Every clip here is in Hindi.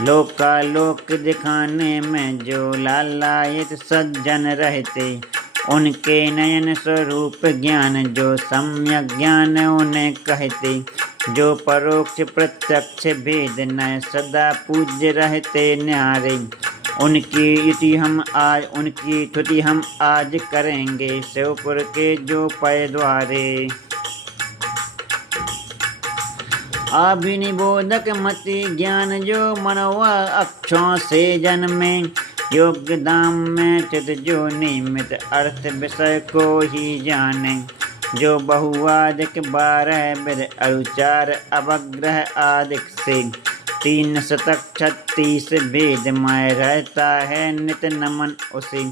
लोकालोक दिखाने में जो लालायित सज्जन रहते, उनके नयन स्वरूप ज्ञान जो सम्यक ज्ञान उन्हें कहते। जो परोक्ष प्रत्यक्ष भेद न सदा पूज्य रहते न्यारे, उनकी स्तुति हम आज करेंगे शिवपुर के जो पै द्वारे। अभिनिबोधक मति ज्ञान जो मनवा अक्षों से जन्मे, योग्य दाम में चित जो निमित अर्थ विषय को ही जाने। जो बहुआदिक 12 विध अरुचार अवग्रह आदिक से, 3 शतक 36 भेदमय रहता है नित नमन उसे।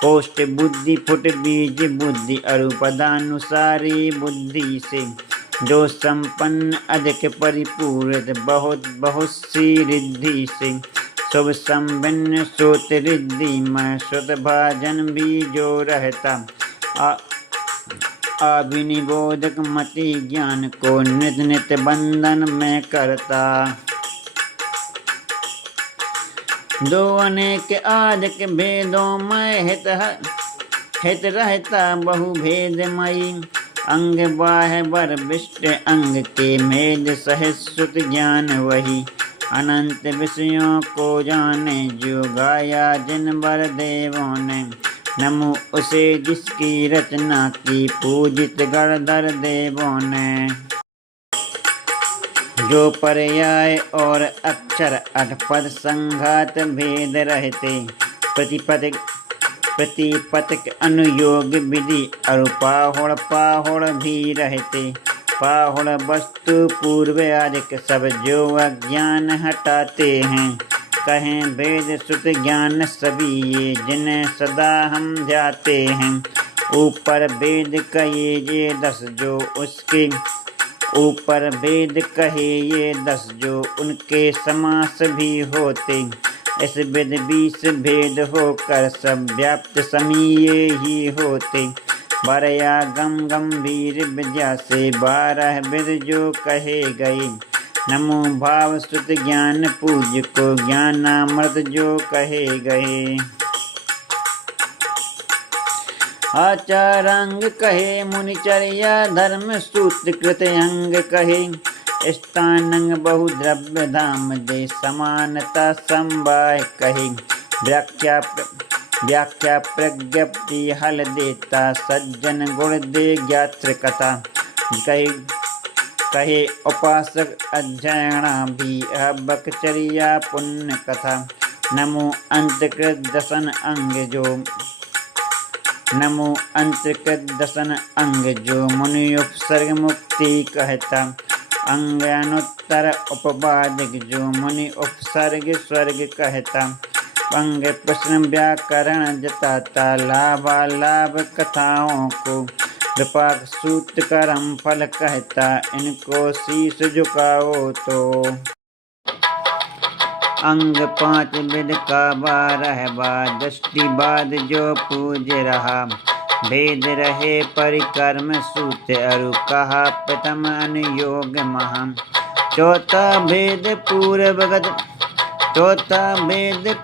कोष्ठ बुद्धि फुट बीज बुद्धि अरुपदानुसारी बुद्धि से, जो संपन्न अधिक परिपूरित बहुत बहुत सी रिद्धि से। शुभ संभिन्न श्रुत रिद्धि में श्रुत भाजन भी जो रहता, अभिनिबोधक मति ज्ञान को नित नित बंधन में करता। दो अनेक आदिक भेदों में हित रहता बहु भेदमयी। अंग बाह्य वर विष्ट अंग के मेद सहित श्रुत ज्ञान वही। अनंत विषयों को जाने जो गाया जिन वर देवों ने। नमो उसे जिसकी रचना की पूजित गणधर देवों ने। जो पर्याय और अक्षर अठपद संघात भेद रहते, प्रतिपतिक अनुयोग विधि पाहुड़ भी रहते। पाहुड़ वस्तु पूर्व आदिक सब जो अज्ञान हटाते हैं। कहें वेद श्रुत ज्ञान सभी ये जिन्हें सदा हम जाते हैं। ऊपर वेद कहे ये 10 जो उसके, ऊपर वेद कहे ये 10 जो उनके समास भी होते। इस विध 20 भेद होकर सब व्याप्त समीये ही होते। बरया गंभीर विद्या से 12 विध जो कहे गए। नमो भाव श्रुत ज्ञान पूज्य को ज्ञानामृत जो कहे गए। आचारांग कहे मुनिचर्या धर्म सूत्र कृत अंग कहे। स्थानंग बहुद्रव्य धाम दे समानता संवाह कहे। व्याख्या प्रज्ञप्ति हल देता सज्जन गुण दे ज्ञात्र कथा कहे। उपासक अध्ययना भी बकचर्या पुण्य कथा। नमो अंतकृत दशन अंग जो मुनि उपसर्ग मुक्ति कहता। अंगानुत्तर उपवादिक जो मुनि उपसर्ग स्वर्ग कहता। अंग प्रश्न व्याकरण जताता लाभालाभ कथाओं को। विपाक सूत्र कर्म फल कहता इनको शीश झुकाओ तो। अंग 5 विध का 12 दृष्टिवाद जो पूज रहा। भेद रहे परिकर्म सूत्र अरु कहा प्रथम अनुयोग महा। चौथा भेद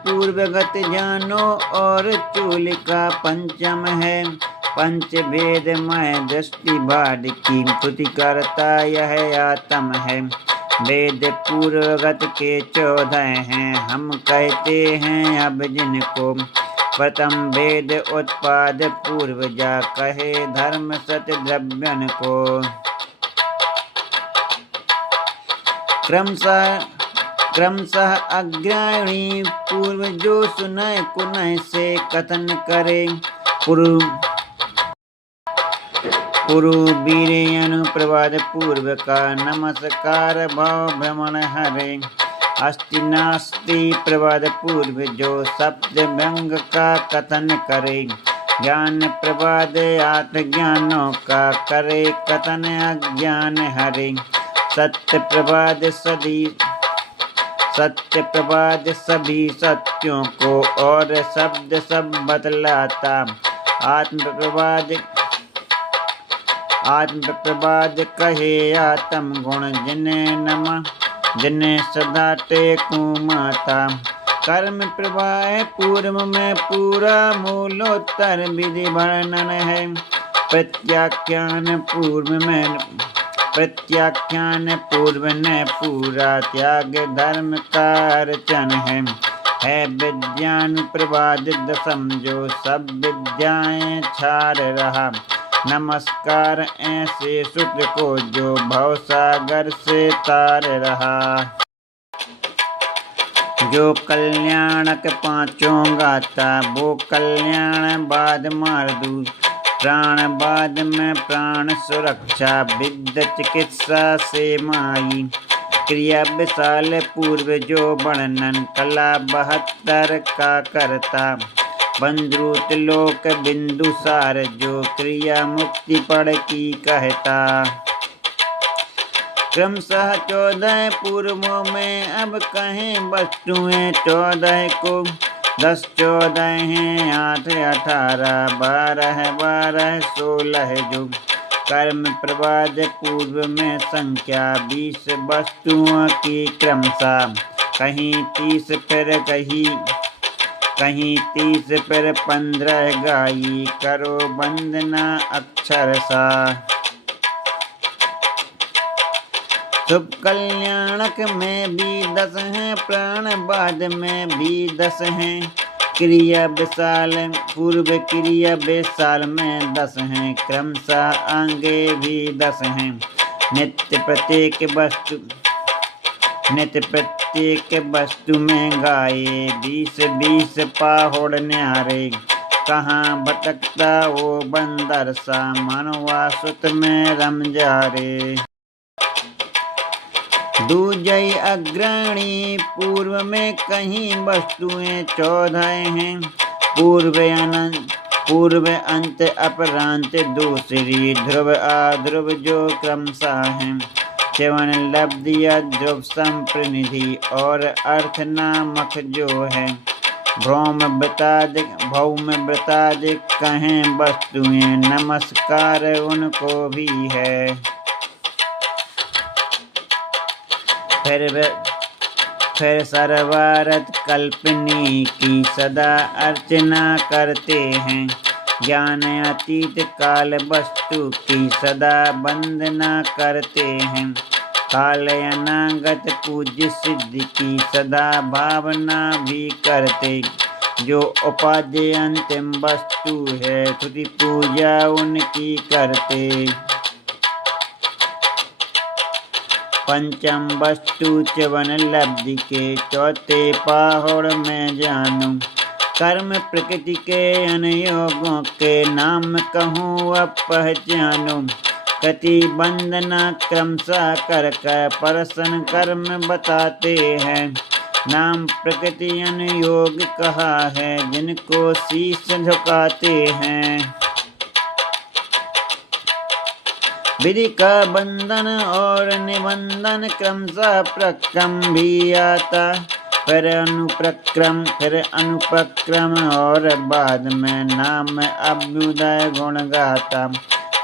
पूर्वगत जानो और चूल का पंचम है। पंच भेद में दृष्टिवाद की स्तुति करता यह आत्म है। वेद पूर्वगत के 14 हैं हम कहते हैं अब जिनको। प्रथम वेद उत्पाद पूर्वजा कहे धर्म सत्य द्रव्यन को। क्रमशः अग्रणी पूर्व जो सुनय कुनय से कथन करे। वीर अनुप्रवाद पूर्व का नमस्कार भाव भ्रमण हरे। अस्ति नास्ति प्रवाद पूर्व जो शब्द व्यंग का कथन करे। ज्ञान प्रवाद 8 ज्ञानों का करे कथन अज्ञान हरे। सत्य प्रवाद सभी सत्यों को और शब्द सब बतलाता। आत्म प्रवाद कहे आत्म गुण जिन्हें नमः जिन्हें सदा टेकूं माता। कर्म प्रवाह पूर्व में पूरा मूलोत्तर विधि वर्णन है। प्रत्याख्यान पूर्व न पूरा त्याग धर्म का अर्चन है विद्यानुप्रवादित समझो सब विद्याएं छाड़ रहा। नमस्कार ऐसे सूत्र को जो भवसागर से तार रहा। जो कल्याणक पांचों गाता वो कल्याण बाद मार दूँ। प्राण बाद में प्राण सुरक्षा विद्या चिकित्सा से माई। क्रिया विशाल पूर्व जो वर्णन कला 72 का करता। बंद्रुत लोक बिंदुसार जो क्रिया मुक्ति पढ़ की कहता। क्रमशः 14 पूर्वों में अब कहें वस्तुएं 14 को। 10 14 हैं 8 18 12 12 16 जो। कर्म प्रवाद पूर्व में संख्या 20 वस्तुओं की क्रमशः। कहीं 30 फिर कहीं 30 फिर 15 गाई करो वंदना अक्षर सा। शुभ कल्याणक में भी 10 हैं प्राण बाद में भी 10 हैं। क्रिया विशाल पूर्व क्रिया विशाल में 10 हैं क्रमशः आगे भी 10 हैं। नित्य प्रत्येक वस्तु में गाये 20 पाहुड़ न्यारे। कहाँ भटकता वो बंदर सा मनवा सुत में रम जा रे। दूजय अग्रणी पूर्व में कहीं वस्तुएं 14 हैं। पूर्व अंत अपरांत दूसरी ध्रुव आध्रुव जो क्रमशः हैं। च्यवन लब्धि ध्रुव संप्रनिधि और अर्थ नामक जो है। भौम वृतादिक कहें वस्तुएं नमस्कार उनको भी है। फिर सर्वारथ कल्पनी की सदा अर्चना करते हैं। ज्ञान अतीत काल वस्तु की सदा वंदना करते हैं। काल अनागत पूज्य सिद्धि की सदा भावना भी करते। जो उपाध्य अंतिम वस्तु है स्तुति पूजा उनकी करते। पंचम वस्तु च्यवन लब्धि के 4 पाहुड़ में जानूं। कर्म प्रकृति के अनुयोगों के नाम कहूँ अब पहचानूं। कति वंदना क्रमशः कर प्रसन्न कर्म बताते हैं। नाम प्रकृति अनुयोग कहा है जिनको शीश झुकाते हैं। विधि का बंधन और निबंधन क्रमशः प्रक्रम भी आता। फिर अनुप्रक्रम और बाद में नाम अभ्युदय गुण गाता।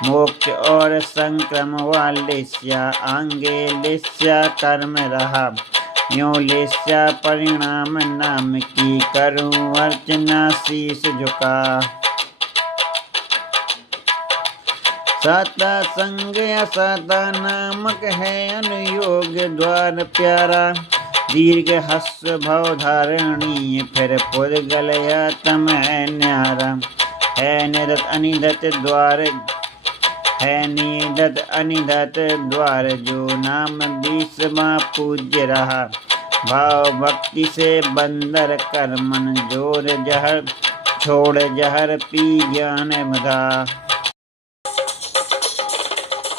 मोक्ष और संक्रम व लेस्या आंगे लेस्या कर्म रहा। यूं लेस्या परिणाम नाम की करूं अर्चना शीश झुका। साता संग असाता नामक है अनुयोग द्वार प्यारा। दीर्घ हस्व भव धारणी फिर पुद्गल तम है न्यारा। है निधत अनिधत द्वार जो नाम 20वां पूज्य रहा। भाव भक्ति से बंदर कर मन जोर जहर छोड़ जहर पी ज्ञान बधा।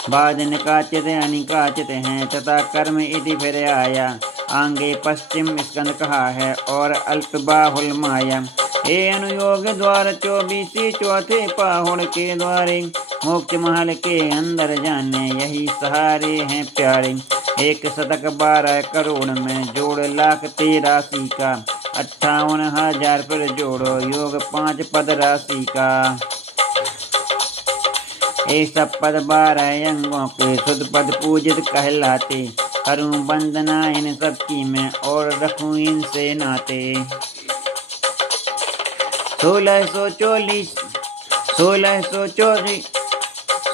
बाद निकाचित अनिकाचित हैं तथा कर्म इति फिर आया। आगे पश्चिम स्कंद कहा है और अल्प बाहुल माया। हे अनुयोग द्वार 24 चौथे पाहुड़ के द्वारे। मोक्ष महल के अंदर जाने यही सहारे हैं प्यारे। 1 शतक 12 करोड़ में जोड़ लाख 83 का। 58,000 पर जोड़ो योग 5 पद राशि का। ये सब पद 12 अंगों के शुद्ध पद पूजित कहलाते। करूं वंदना इन सबकी मैं और रखूं इनसे नाते।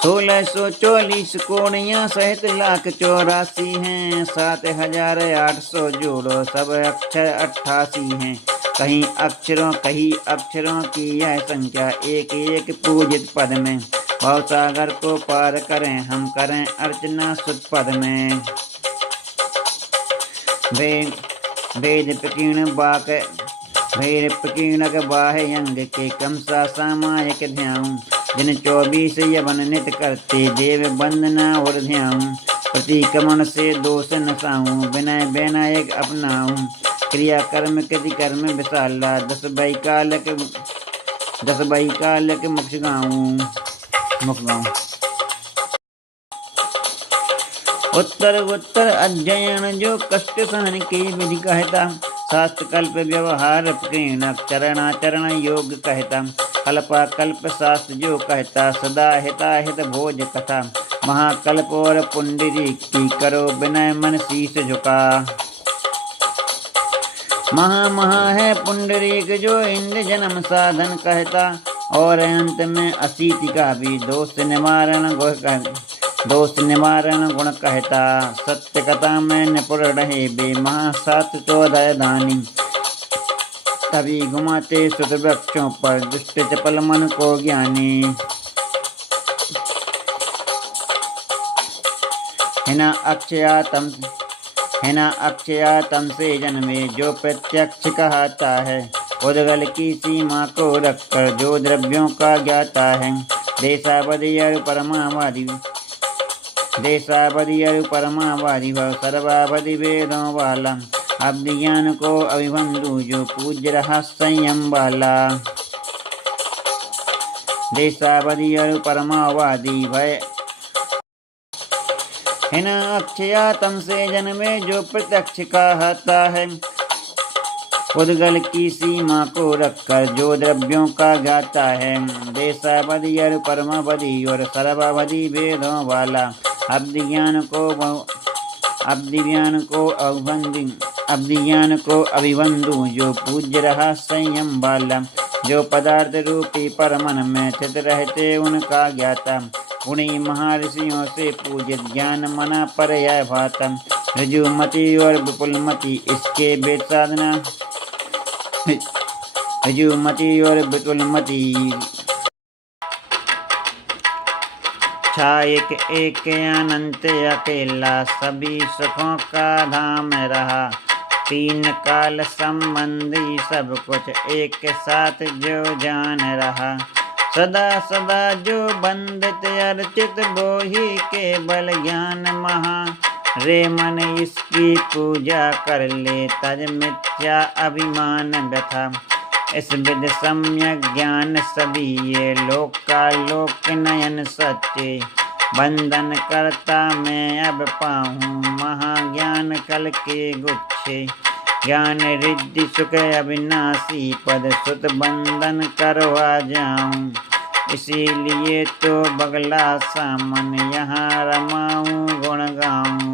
1644 कोणियाँ सहित 1,84,000 हैं। 7,800 जोड़ो सब अक्षर 88 हैं। कहीं अक्षरों की यह संख्या एक एक पूजित पद में। भवसागर को पार करें हम करें अर्चना सुत पद में। भेद प्रकीर्णक बाह्य अंग के क्रमशः सामायिक ध्यान। जिन 24 यवन नित करते देव वंदना और ध्यान। प्रतिक्रमण से दोष नसाऊं विनय वैनायक अपनाऊं। क्रिया कर्म कृति कर्म विशाला 10 वैकालक मुख गाऊं। उत्तर अध्ययन जो कष्ट सहन की विधि कहता। शास्त्र कल्प व्यवहार प्रेरणक चरणाचरण योग कहता। कल्पा कल्प शास्त्र जो कहता सदा हिताहित भोज कथा। महाकल्प और पुंडरी की करो विनय मन शीश झुका। महा है पुंडरीक जो इंद्र जन्म साधन कहता। और अंत में अशीति का भी दोष निवारण गुण कहता। सत्य कथा में निपुण रहे बे महाशास्त्र 14 दानी। तभी घुमाते सुत वृक्षों पर दुष्ट चपल मन को ज्ञानी। हिना अक्षया तम से जन्मे जो प्रत्यक्ष कहता है। उद्गल की सीमा को रखकर जो द्रव्यों का ज्ञाता है। देशावधि परमावादि भव सर्वावधि वेदों वाला। अब ज्ञान को अभिबंधु जो पूज्य रहा संयम वाला। देशावधि परमावादि भय हिन अक्षया तम से जन्मे जो प्रत्यक्ष कहता है। उद्गल की सीमा को रखकर जो द्रव्यों का ज्ञाता है। देशावधि परमावधि और सर्वावधि वेदों वाला। अब्धि ज्ञान को अभिबंधु जो पूज्य रहा संयम वाला। जो पदार्थ रूपी परमन में स्थित रहते उनका ज्ञाता। गुणी महर्षियों से पूजित ज्ञान मना पर यह भाता। ऋजुमति और विपुलमति इसके वेद साधना। ऋजुमति और विपुलमति एक अनंत अकेला सभी सुखों का धाम रहा। 3 काल संबंधी सब कुछ एक साथ जो जान रहा। सदा सदा जो बंदित अर्चित वो ही केवल ज्ञान महा। रे मन इसकी पूजा कर ले तज मिथ्या अभिमान व्यथा। इस विद सम्यक ज्ञान सभी ये लोक का लोक नयन सच्चे। बंधन करता मैं अब पाऊँ महाज्ञान कल के गुच्छे। ज्ञान रिद्धि सुख अविनाशी पद सुत बंधन करवा जाऊं। इसीलिए तो बगला सामन यहाँ रमाऊं गुण गाऊं।